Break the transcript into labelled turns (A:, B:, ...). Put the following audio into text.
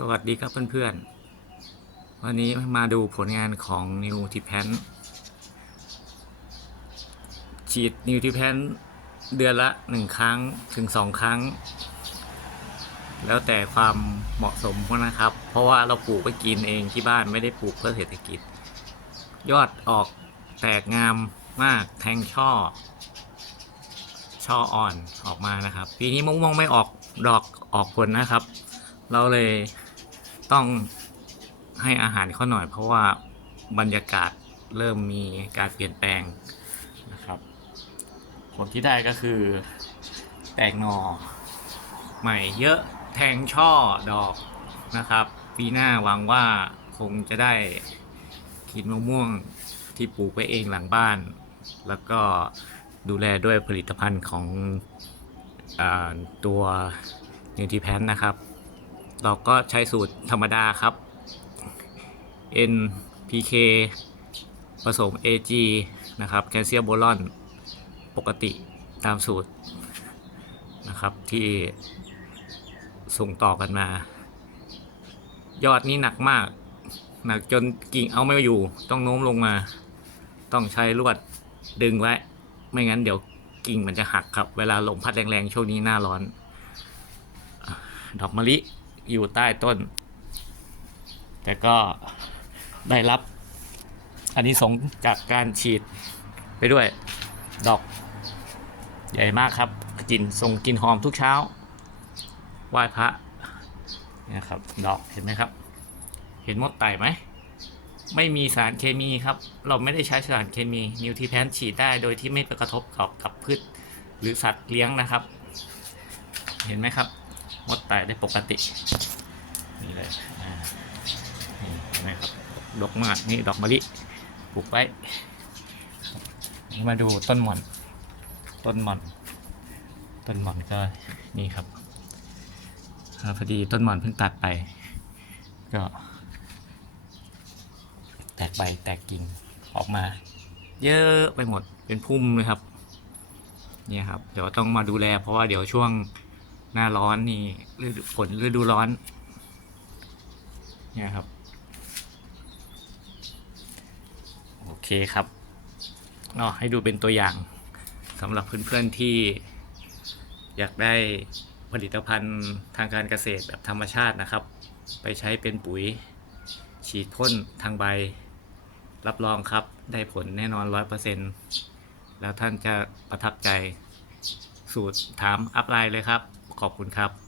A: สวัสดีครับเพื่อนๆ วันนี้มาดูผลงานของ New t i p a n ฉีด New t i p a n เดือนละหนึ่งครั้งถึงสองครั้ง แล้วแต่ความเหมาะสมนะครับ เพราะว่าเราปลูกไปกินเองที่บ้านไม่ได้ปลูกเพื่อเศรษฐกิจ ยอดออกแตกงามมากแทงช่อ ช่ออ่อนออกมานะครับ ปีนี้มะม่วงไม่ออกดอกออกผลนะครับเราเลย ต้องให้อาหารเขาหน่อย เพราะว่าบรรยากาศเริ่มมีการเปลี่ยนแปลงนะครับ ผลที่ได้ก็คือ แตกหนอใหม่เยอะแทงช่อดอกนะครับ ปีหน้าหวังว่าคงจะได้กินมะม่วงที่ปลูกไปเองหลังบ้าน แล้วก็ดูแลด้วยผลิตภัณฑ์ของอตัวนิวทริแพนนะครับ เราก็ใช้สูตรธรรมดาครับ NPK ผสม AG นะครับแคลเซียมโบรอนปกติตามสูตรนะครับที่ส่งต่อกันมา ยอดนี้หนักมาก หนักจนกิ่งเอาไม่อยู่ ต้องโน้มลงมา ต้องใช้ลวดดึงไว้ ไม่งั้นเดี๋ยวกิ่งมันจะหักครับ เวลาลมพัดแรงๆ ช่วงนี้หน้าร้อน ดอกมะลิ อยู่ใต้ต้น แต่ก็ได้รับ อันนี้สงจากการฉีดไปด้วยดอก ใหญ่มากครับกลิ่นส่งกลิ่นหอมทุกเช้าไหว้พระนี่ครับ ดอกเห็นไหมครับ เห็นมดไต่ไหมไม่มีสารเคมีครับ เราไม่ได้ใช้สารเคมีนิวทริแพนฉีดได้โดยที่ไม่ไปกระทบกับกับพืชหรือสัตว์เลี้ยงนะครับ เห็นไหมครับ มดไต่ได้ปกติ นี่เลยนี่เห็นไหมครับดอกมากนี่ดอกมะลิปลูกไว้นี่มาดูต้นหม่อน ต้นหม่อน ต้นหม่อนก็นี่ครับพอดีต้นหม่อนเพิ่งตัดไป ก็ แตกใบแตกกิ่งออกมา เยอะไปหมดเป็นพุ่มเลยครับ เนี่ยครับ เดี๋ยวต้องมาดูแลเพราะว่าเดี๋ยวช่วง หน้าร้อนนี่ฤดูฝนฤดูร้อน เนี่ยครับ โอเคครับเนาให้ดูเป็นตัวอย่างสำหรับเพื่อนๆที่อยากได้ผลิตภัณฑ์ทางการเกษตรแบบธรรมชาตินะครับ ไปใช้เป็นปุ๋ย ฉีดพ่นทางใบ รับรองครับ ได้ผลแน่นอนร้อยเปอร์เซ็นต์แล้วท่านจะประทับใจสูตรถามอัพไลน์เลยครับ ขอบคุณครับ